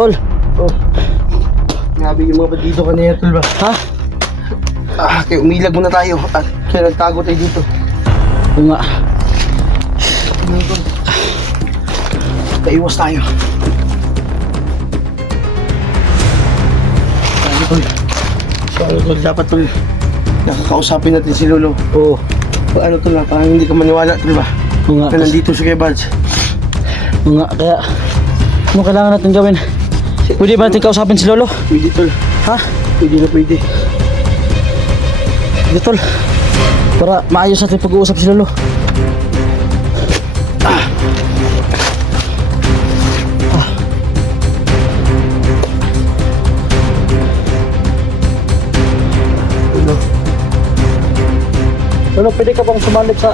Tol. Oh. Grabe yung mga bandido kanina, tol ba? Ha? Kaya umilag muna tayo at kaya nagtago tayo dito. Oo nga. Ano, tol? Kaiwas tayo. Ano, tol? So, ano, tol? Dapat, tol, nakakausapin natin si Lolo. Oo. Ano, tol, parang hindi ka maniwala, tol ba? Oo nga. Na nandito si Kuya Bads. Oo nga. Kaya, ano kailangan natin gawin? Pwede ba natin kausapin si Lolo? Pwede, tol. Ha? Pwede na pwede. Pwede, Tol. Para maayos natin pag-uusap si Lolo. Ano? Lolo, pwede ka bang sumalip sa...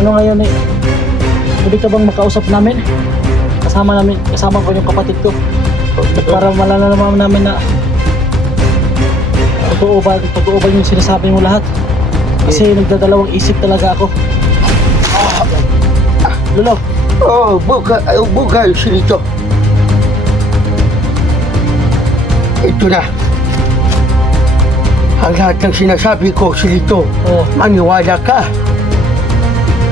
Ano ngayon eh? Pwede ka bang makausap namin? Kasama ko yung kapatid ko. Para malalaman namin na totoo ba yung sinasabi mo lahat. Kasi nagdadalawang isip talaga ako. Lolo, Bugay, Silito. Ito na. Ang lahat ng sinasabi ko, Silito, maniwala ka.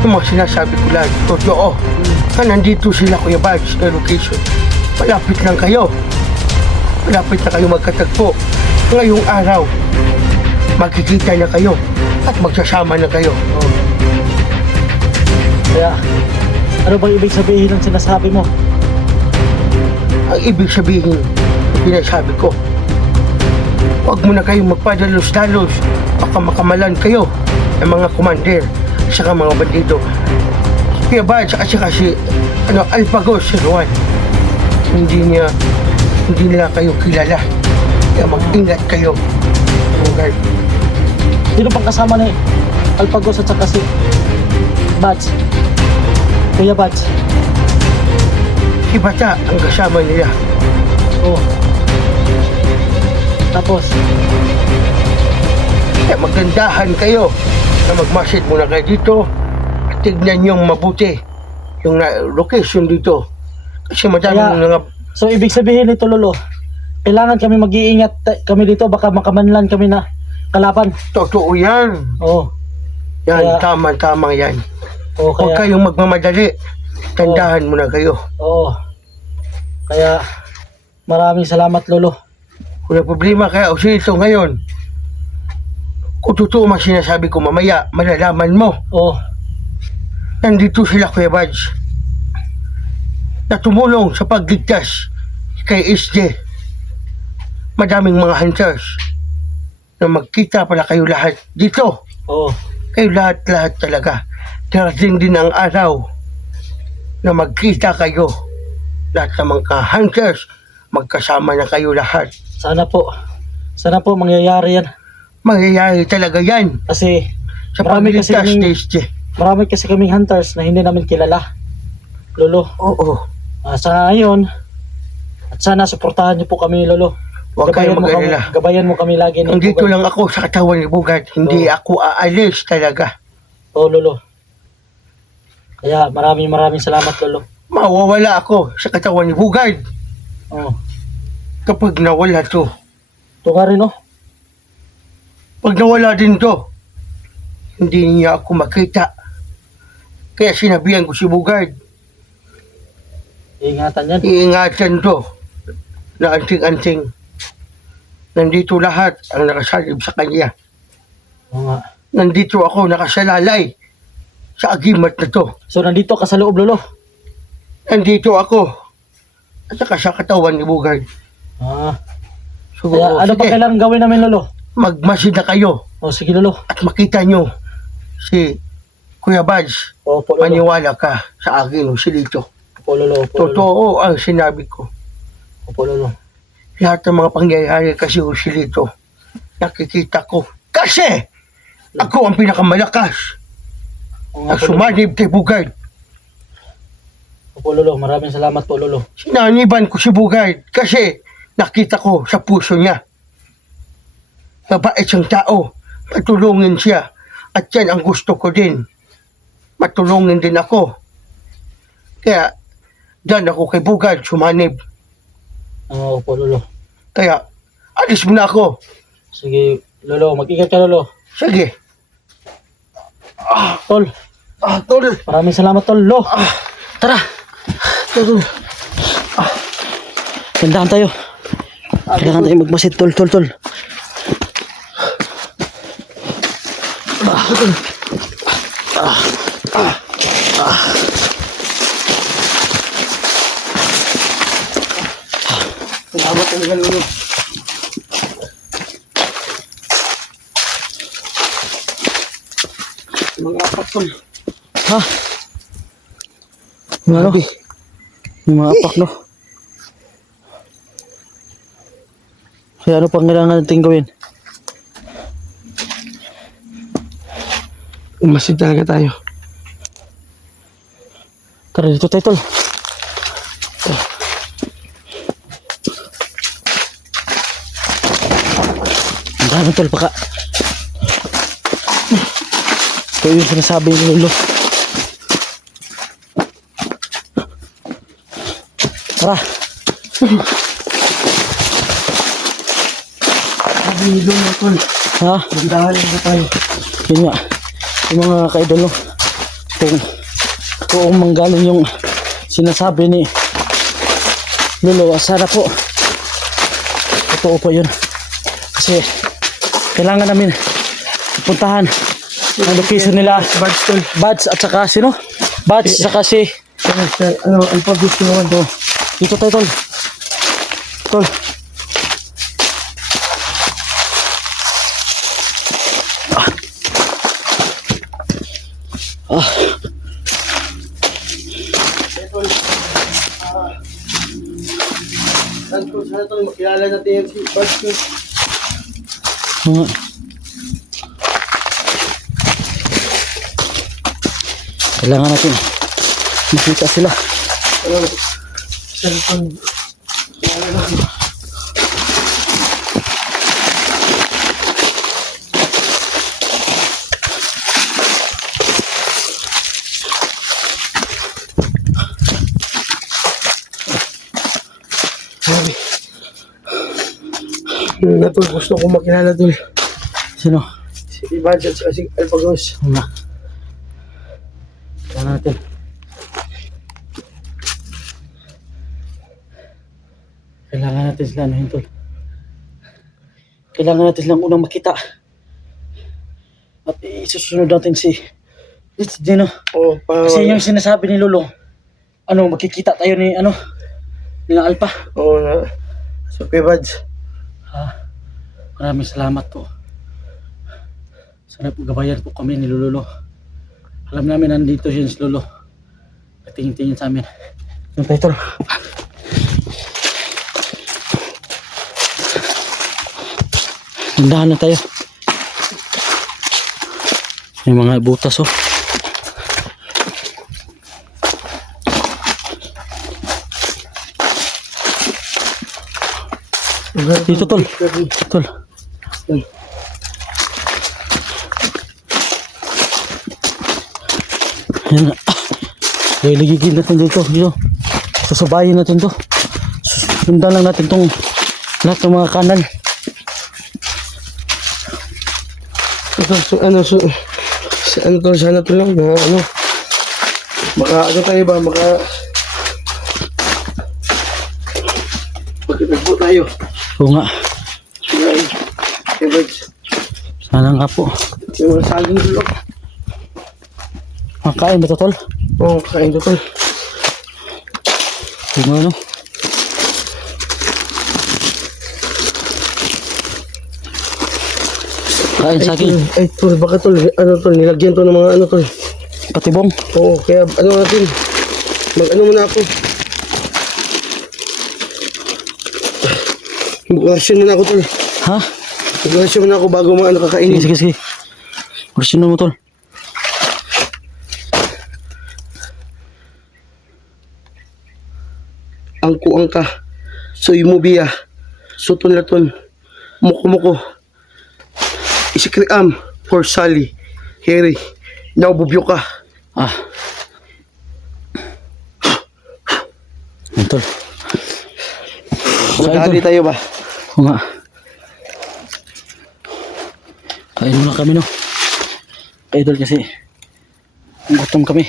Yung mga sinasabi ko lang, totoo. Na nandito sila, Kuya Bads, na location. Malapit lang kayo. Malapit na kayo magkatagpo. Ngayong araw, magkikita na kayo at magsasama na kayo. Kaya, ano bang ibig sabihin ng sinasabi mo? Ang ibig sabihin, pinasabi ko, huwag mo na kayong magpadalos-dalos. Baka makamalan kayo ng mga commander at saka mga bandido. Kuya Bads at saka si Alpagos, si Juan. Hindi nila kayo kilala. Kaya mag-ingat kayo. Okay. Sino pang kasama ni Alpagos at saka si Bads? Kuya Bads? Si Bata ang kasama nila. Oo. Tapos? Kaya magdandahan kayo na magmasid muna kayo dito at tignan niyong mabuti yung location dito. Kasi madaming mga... So ibig sabihin nito, Lolo, kailangan kami mag-iingat kami dito, baka makamanlan kami na kalaban. Totoo yan. Oo. Yan, Kaya- tama yan. Oo, Huwag kaya... kayong magmamadali. Tandahan muna kayo. Oo. Kaya maraming salamat, Lolo. Wala problema kaya ito ngayon. Kung totoo man sinasabi ko mamaya, malalaman mo. Oo. Nandito sila, Kuya Bads, na tumulong sa pagligtas kay SJ. Madaming mga hunters na magkita pala kayo lahat dito. Oo. Kayo lahat talaga. Darating din ang araw na magkita kayo. Lahat ng mga hunters, magkasama na kayo lahat. Sana po mangyayari yan. Mangyayari talaga yan Kasi sa marami kasi pagligtas kaming, ni SJ. marami kasi kaming hunters na hindi namin kilala, Lolo. Oo. Sana ngayon, at sana suportahan niyo po kami, Lolo. Huwag kayong mag-alala. Gabayan mo kami lagi. Nandito lang ako sa katawan ni Bugad. Hindi ako aalis talaga. Oo, Lolo. Kaya maraming salamat, Lolo. Mawawala ako sa katawan ni Bugad Oo. kapag nawala to. Ito nga rin, oh. Pag nawala din to, hindi niya ako makita. Kaya sinabihan ko si Bugad, Iingatan yan. iingatan to na anting-anting. Nandito lahat ang nakasalib sa kanya. Oo nga. Nandito ako nakasalalay sa agimat na to. So, nandito ka sa loob, Lolo. Nandito ako at saka sa katawan ni Bugad. So, Kaya ano pa sige, kailangan gawin namin, Lolo? magmasid na kayo O, sige, Lolo. at makita nyo si Kuya Bads. Opo, Lolo. Maniwala ka sa akin, Silito. Opo, Lolo. Opo, Lolo. Totoo ang sinabi ko. Opo, Lolo. Lahat ng mga pangyayari kasi, Silito, nakikita ko. Kasi ako ang pinakamalakas Oo na nga po, Lolo. sumanib kay Bugad. Opo, Lolo. Maraming salamat po, Lolo. Sinaniban ko si Bugad kasi nakita ko sa puso niya. Mabait siyang tao. Patulungin siya. At yan ang gusto ko din. Matulungin din ako. Kaya, dyan ako kay Bugad, sumanib. Opo, Lolo. Kaya, alis mo na ako. Sige, Lolo. Mag-ingat ka, Lolo. Sige. Tol, Tol. maraming salamat, Tol. Lo, tara. Tol. Gandahan tayo. Kailangan tayo magmasid, Tol. Salamat talaga, Lolo. Mga apat, Tol. Ha? Yung ano? Yung mga apak, no? Kaya ano pang kailangan natin gawin? Umasid talaga tayo. Tara, dito tayo, Tol. Ang dami, Tol, baka. Ito yung sinasabi ni Lolo. Tara. Sabi ni Lolo, Tol. Ha? Magdahan na tayo. Yun nga. Yung mga kaidol, no? Kung manggaling yung sinasabi ni Lolo, sana po totoo po yun. Kasi kailangan namin puntahan ang location nila. Bads, Tol. Bads at saka sino? Bads at saka si Ano, alphabet naman to. dito tayo, Tol. Tol. Sana, Tol, makilala natin yan si Bads, Tol. Mga kailangan natin makita sila. Ano, cellphone. Makilala natin. Sabi. Tol, gusto ko makilala, Tol. Sino? Si Bads at si Alpagos. Mga kailangan natin sila ano yun, Tol. Kailangan natin silang unang makita at isusunod natin si Dino. Oo, Kasi yung sinasabi ni Lolo, ano, makikita tayo ni ano, ni Alpha. Oo na. So, kay Bads. Maraming salamat po. Sana po gabayan po kami ni Lolo. Alam namin nandito yun si Lolo. Tingin-tingin sa amin. Yung title. Nandahan na tayo. May mga butas, oh. Dito, Tol. Tol. Yan na. Iligigil natin dito. Susubayin natin to. Sundan lang natin tong lahat ng mga kanal. Ano, Tol, sana to lang na ano. Ano tayo ba, magkatagpo tayo. Oo nga. Kay Bads. Sana nga po. Yung saging dito. Makain ba to, Tol? Oo, kain to, Tol. Kung ano? Kain sa akin. Ay, Tol, baka, Tol, ano, Tol, nilagyan to ng mga ano, Tol. Patibong. Oo, kaya ano natin, mag-ano muna ako. Mag-orasyon muna ako, Tol. Ha? Mag-orasyon muna ako bago ano kakainin. Sige. Kursin mo, Tol. Angko-angka, soy-mubiya, suton-laton, muko-muko, isikriam, forsali, heri, naububyo ka. Yan, Tol. Magkakali tayo ba? Oo nga. Kain muna kami no. Idol kasi gutom kami.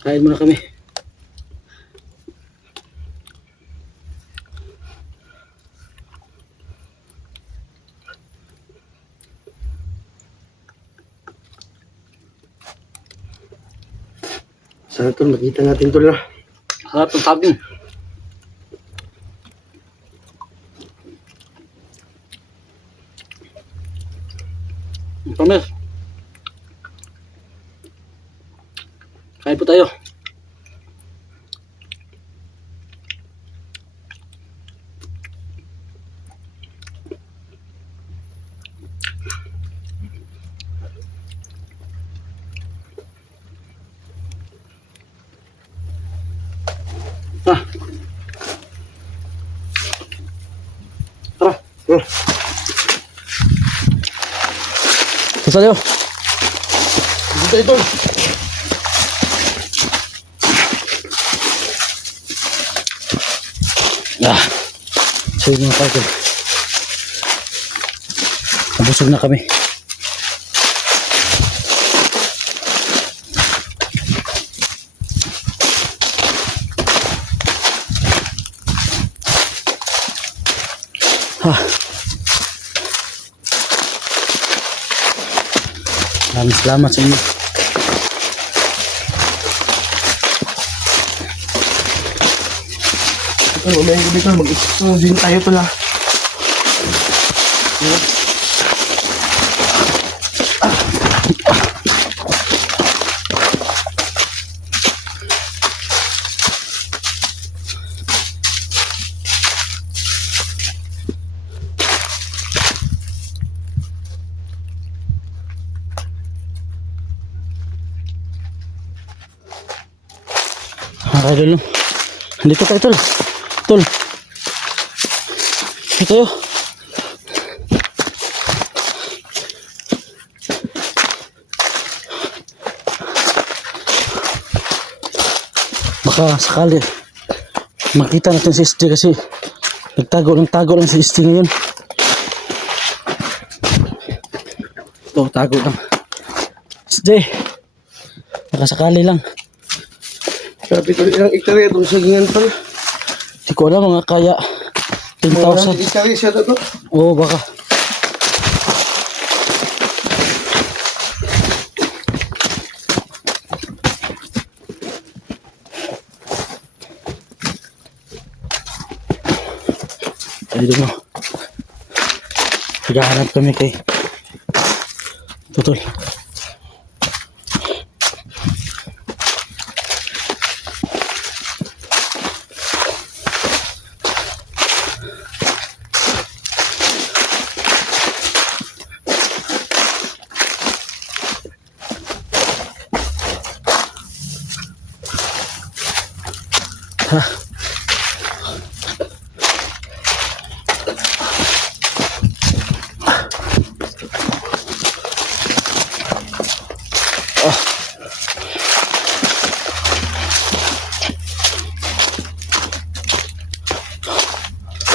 Kain muna kami. Sana tol, makita natin tol na. Harap ng saging. Promise. Kain po tayo. Ah. Tara. Tayo. Dito tayo tol. So yun yung tayo. Nabusog na kami. Maraming salamat sa inyo. Tol, umayin gabi tol. Mag-explore din tayo tol ha. Mga idol no. Dito tayo tol. Tol. Dito tayo. Baka sakali makita natin si SJ kasi tago lang si SJ ngayon. Ito, tago lang. SJ. Baka sakali lang. Sabi tol, ilang hektarya itong sagingan tol? Hindi ko alam mga kaya 10,000. Hektarya siya tol? Oo, baka. Ayun mo. Naghahanap kami kay Tutol. Ha.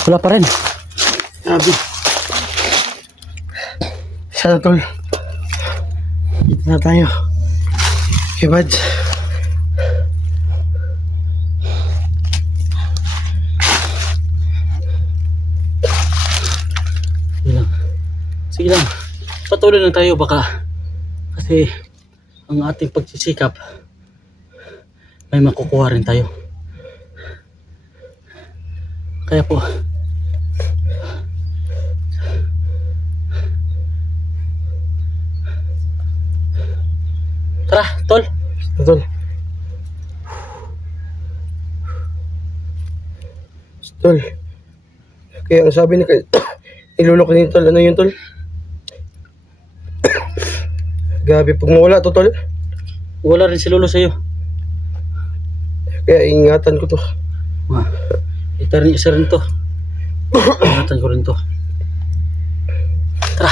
Wala pa rin. Sabi. Sana tol. Dito na tayo. Okay, bad. Sige lang. Patuloy lang tayo baka kasi ang ating pagsisikap may makukuha rin tayo. Kaya po tara, tol. Tol. Tol. Kaya ang sabi ni ilulok ni tol, ano yun tol? Gabi pag mawala to tol. Wala rin si Lolo sa'yo. Kaya ingatan ko to. Ito rin, isa rin to. Ingatan ko rin to. Tara.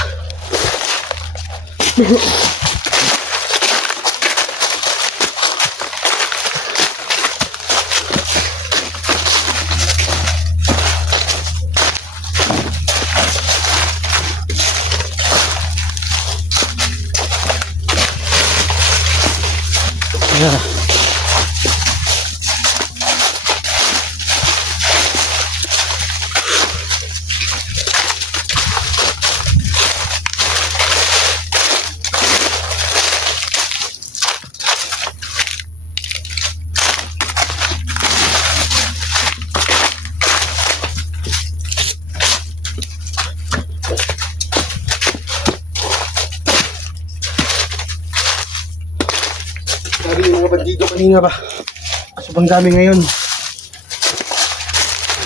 Pahinga ba? Sobrang dami ngayon.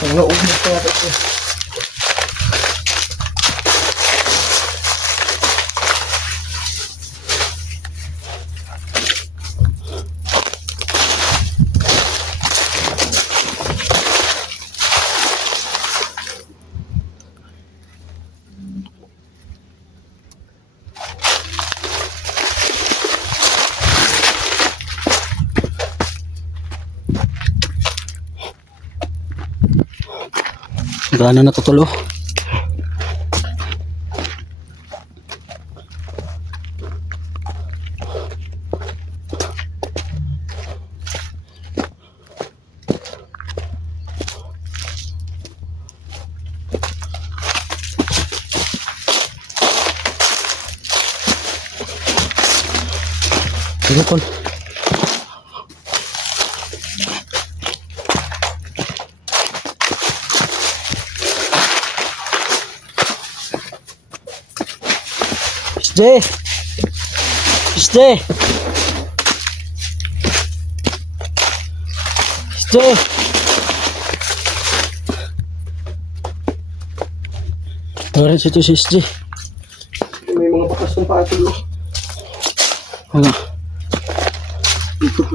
Mga ubos pa yata ito. Gana na to tol oh. Sige tol. Stay. Stay. Stay. Tawarin siya ito si SJ. May mga bakas ng patol. Ano? Dito.